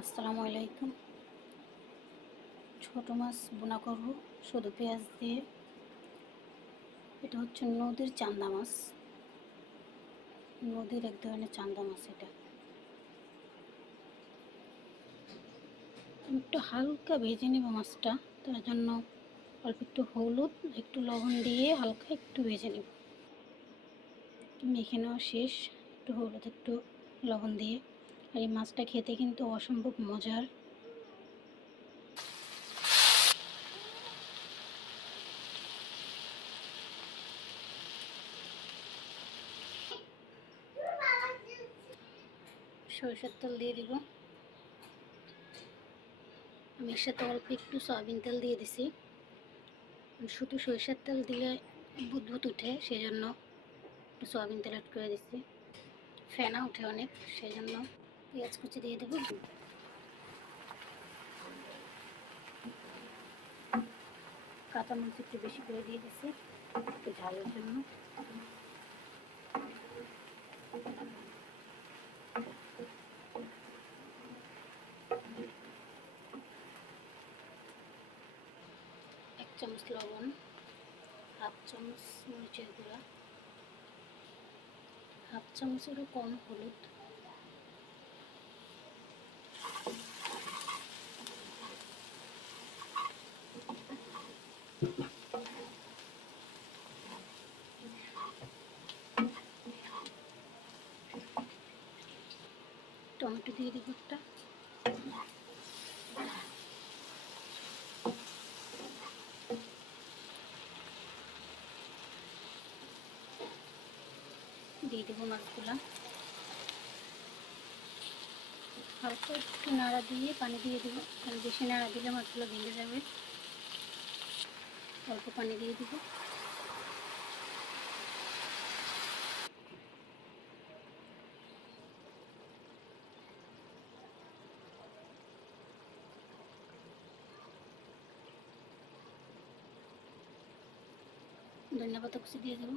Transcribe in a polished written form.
আসসালামু আলাইকুম। ছোট মাছ বোনা করব শুধু পেঁয়াজ দিয়ে। এটা হচ্ছে নদীর চান্দা মাছ, নদীর এক ধরনের চান্দা মাছ। এটা আমি একটু হালকা ভেজে নেব মাছটা, তার জন্য অল্প একটু হলুদ, একটু লবণ দিয়ে হালকা একটু ভেজে নেব। মেখে নেওয়া শেষ, একটু হলুদ একটু লবণ দিয়ে। আর এই মাছটা খেতে কিন্তু অসম্ভব মজার। সরষের তেল দিয়ে দিব। আমি এর সাথে অল্প একটু সয়াবিন তেল দিয়ে দিছি। শুধু সরিষার তেল দিলে বুদবুদ উঠে, সেই জন্য একটু সয়াবিন তেল অ্যাড করে দিচ্ছি। ফেনা উঠে অনেক, সেই জন্য পেঁয়াজ কুচি দিয়ে দেবো। কাঁচামরিচ একটু বেশি করে দিয়ে দিচ্ছি একটু ঝালের জন্য। এক চামচ লবণ, হাফ চামচ মরিচের গুঁড়া, হাফ চামচেরও কম হলুদ, টমেটো দিয়ে দেবো একটা, দিয়ে দেবো মাছগুলা। হালকা একটু নাড়া দিয়ে পানি দিয়ে দেবো, কারণ বেশি নাড়া দিলে মাছগুলো ভেঙে যাবে। অল্প পানি দিয়ে দেবো। ধনিয়া পাতা কুচি দিয়ে দেবো।